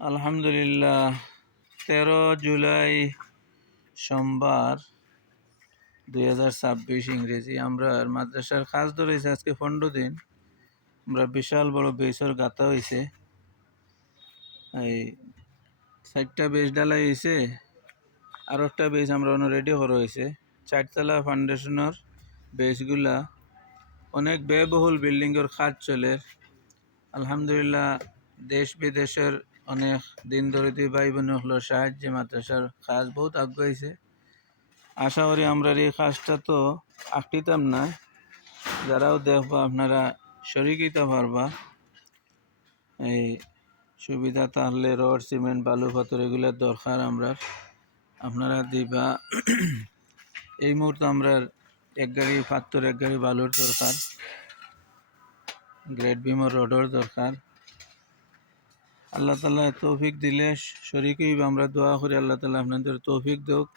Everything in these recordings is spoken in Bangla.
আলহামদুলিল্লাহ 13 জুলাই সোমবার 2026 ইংরেজি। আমরা মাদ্রাসার কাজ ধরেছি আজকে 15 দিন। আমরা বিশাল বড় বেসর গাঁথা হয়েছে, এই 4টা বেস ডালাই হয়েছে, আর একটা বেস আমরা রেডি করা হয়েছে। 4তলা ফাউন্ডেশনের বেসগুলা অনেক ব্যয়বহুল বিল্ডিংয়ের কাজ চলে। আলহামদুলিল্লাহ দেশ বিদেশের অনেক দিন ধরে ভাই বোন হলো সাহায্যে মাদ্রাসার কাজ বহুত আগাইছে। আশা করি আমরা এই কাজটা তো আঁকটিতাম না, যারাও দেখবা আপনারা শরিকিতে পারবা। এই সুবিধা তাহলে রড সিমেন্ট বালু পাথর এগুলোর দরকার আমরা, আপনারা দিবা। এই মুহূর্তে আমরা 1 গাড়ি পাথর 1 গাড়ি বালুর দরকার, গ্রেড বিমর রোডের দরকার। আল্লাহ তাআলা তৌফিক দিলে শরীক হইব। আমরা দোয়া করি আল্লাহ তাআলা আপনাদের তৌফিক দেখ,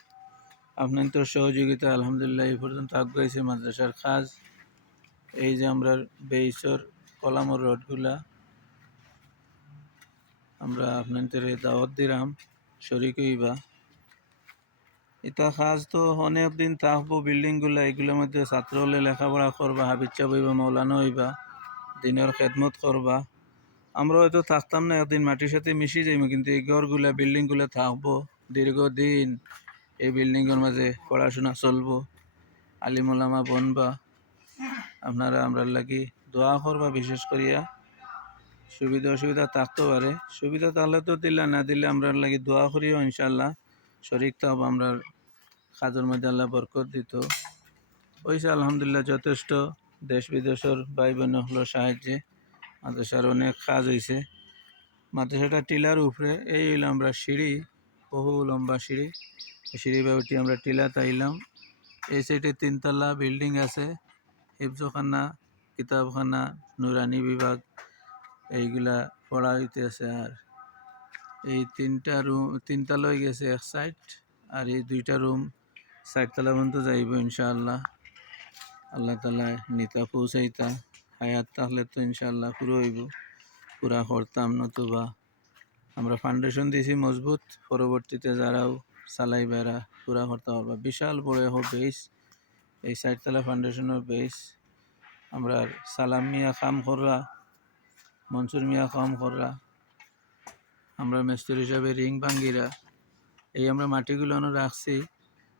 আপনাদের সহযোগিতা আলহামদুলিল্লাহ এই পর্যন্ত আগাইছে মাদ্রাসার কাজ। এই যে আমরা বেইসর কলামর রোডগুলা আমরা আপনাদের দাওয়াত দিলাম, শরীক হইবা। এটা কাজ তো অনেক দিন থাকবো। বিল্ডিংগুলা এগুলোর মধ্যে ছাত্র হলে লেখাপড়া করবা, হাবিচ্ছা হইবা, মৌলানা হইবা, দিনের খেদমত করবা। আমরা হয়তো থাকতাম না, একদিন মাটির সাথে মিশে যাইব, কিন্তু এই ঘরগুলা বিল্ডিংগুলা থাকবো দীর্ঘদিন। এই বিল্ডিংয়ের মাঝে পড়াশোনা চলবো, আলিমুলামা বনবা। আপনারা আমরা লাগি দোয়া করবা। বিশেষ করিয়া সুবিধা অসুবিধা থাকতে পারে, সুবিধা তাহলে তো দিলা, না দিলে আমরা লাগি দোয়া করিও ইনশাল্লাহ শরীক থাকব। আমরা কাজের মধ্যে আল্লাহ বরকত দিত হয়েছে আলহামদুলিল্লাহ যথেষ্ট। দেশ বিদেশের ভাই বোন হলো সাহায্যে মাদ্রাসার অনেক কাজ হয়েছে। মাদ্রাসাটা টিলার উপরে, এই হইলাম আমরা সিঁড়ি, বহু লম্বা সিঁড়ি। সিঁড়ি বা উঠি আমরা টিলাতে আইলাম। এই সাইডে 3তলা বিল্ডিং আছে, হিফজখানা, কিতাবখানা, নুরানি বিভাগ এইগুলা পড়া হইতেছে। আর এই 3টা রুম 3তলা হয়ে গেছে এক সাইড, আর এই 2টা রুম 4তলা পর্যন্ত যাইব ইনশাআল্লাহ। আল্লাহ তাআলা নিতা পৌঁছাইতা হায়াত তাহলে তো ইনশাআল্লাহ পুরো হইব, পুরা করতাম। নতুবা আমরা ফাউন্ডেশন দিয়েছি মজবুত, পরবর্তীতে যারাও চালাই বেড়া পুরা করতে পারবা। বিশাল বড় বেস, এই 4তলা ফাউন্ডেশনের বেস। আমরা সালাম মিয়া কাম কররা, মনসুর মিয়া কাম কররা, আমরা মিস্ত্রি হিসাবে রিং ভাঙ্গিরা। এই আমরা মাটিগুলো রাখছি,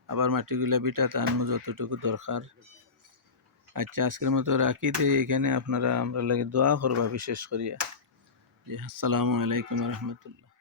আবার মাটিগুলো বিটাতে আনবো যতটুকু দরকার। আচ্ছা, আজকের মতো রাখি দিই এখানে। আপনারা আমরা লাগে দোয়া করবা বিশেষ করিয়া। জি, আসসালামু আলাইকুম রহমতুল্লাহ।